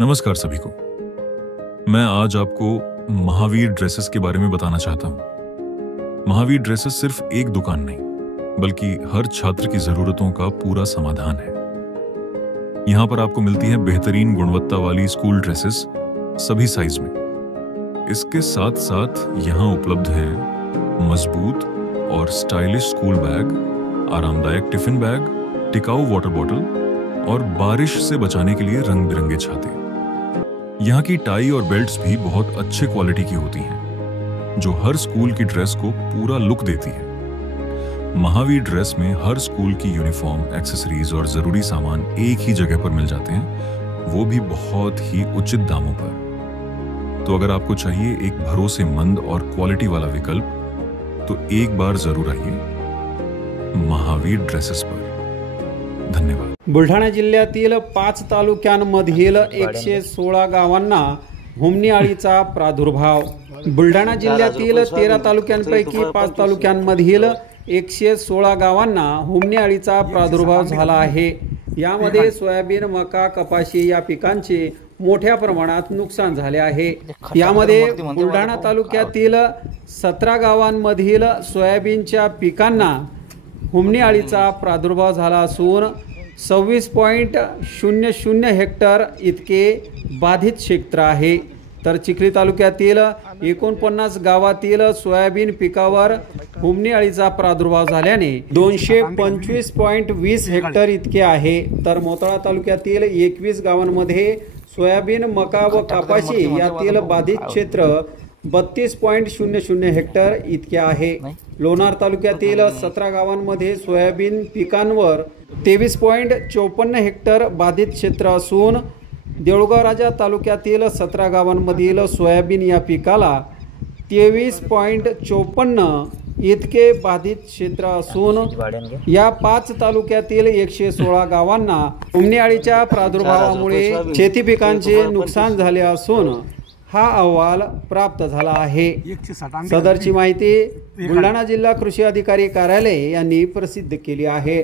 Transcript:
नमस्कार सभी को। मैं आज आपको महावीर ड्रेसेस के बारे में बताना चाहता हूं। महावीर ड्रेसेस सिर्फ एक दुकान नहीं, बल्कि हर छात्र की जरूरतों का पूरा समाधान है। यहां पर आपको मिलती है बेहतरीन गुणवत्ता वाली स्कूल ड्रेसेस सभी साइज में। इसके साथ साथ यहां उपलब्ध हैं मजबूत और स्टाइलिश स्कूल बैग, आरामदायक टिफिन बैग, टिकाऊ वाटर बॉटल और बारिश से बचाने के लिए रंग बिरंगे छाते। यहाँ की टाई और बेल्ट्स भी बहुत अच्छे क्वालिटी की होती हैं, जो हर स्कूल की ड्रेस को पूरा लुक देती है। महावीर ड्रेस में हर स्कूल की यूनिफॉर्म, एक्सेसरीज और जरूरी सामान एक ही जगह पर मिल जाते हैं, वो भी बहुत ही उचित दामों पर। तो अगर आपको चाहिए एक भरोसेमंद और क्वालिटी वाला विकल्प, तो एक बार जरूर आइए महावीर ड्रेसेस पर। धन्यवाद। बुलढाणा जिल्ह्यातील 5 तालुक्यांमधील 116 गावांना हुमणी अळीचा प्रादुर्भाव। बुलढाणा जिल्ह्यातील 13 तालुक्यांपैकी 5 तालुक्यांमधील 116 गावांना हुमणी अळीचा प्रादुर्भाव झाला आहे। यामध्ये सोयाबीन, मका, कपाशी या पिकांचे मोठ्या प्रमाणात नुकसान झाले आहे। यामध्ये बुलढाणा तालुक्यातील 17 गावांमधील सोयाबीनच्या पिकांना हुमणी अळीचा प्रादुर्भाव झाला असून 26.00 हेक्टर इतके बाधित क्षेत्र आहे। तर चिखली तालुक्यातील 49 गावातील सोयाबीन पिकावर हुमणी अळीचा प्रादुर्भाव झाल्याने 225.20 हेक्टर इतके आहे। तर मोताळा तालुक्यातील 21 गावांमध्ये सोयाबीन, मका व कपाशी यातील बाधित क्षेत्र 32.00 हेक्टर इतके आहे। लोणार तालुक्यातील 17 गावांमध्ये सोयाबीन पिकांवर 23.54 हेक्टर बाधित क्षेत्र असून देऊळगाव राजा तालुक्यातील 17 गावांमधील सोयाबीन या पिकाला 23.54 इतके बाधित क्षेत्र असून या 5 तालुक्यातील 116 गावांना हुमणी अळीच्या प्रादुर्भावामुळे शेती पिकांचे नुकसान झाले असून हा अहवाल प्राप्त झाला आहे। सदरची माहिती बुलढाणा जिल्हा कृषी अधिकारी कार्यालय यांनी प्रसिद्ध केली आहे।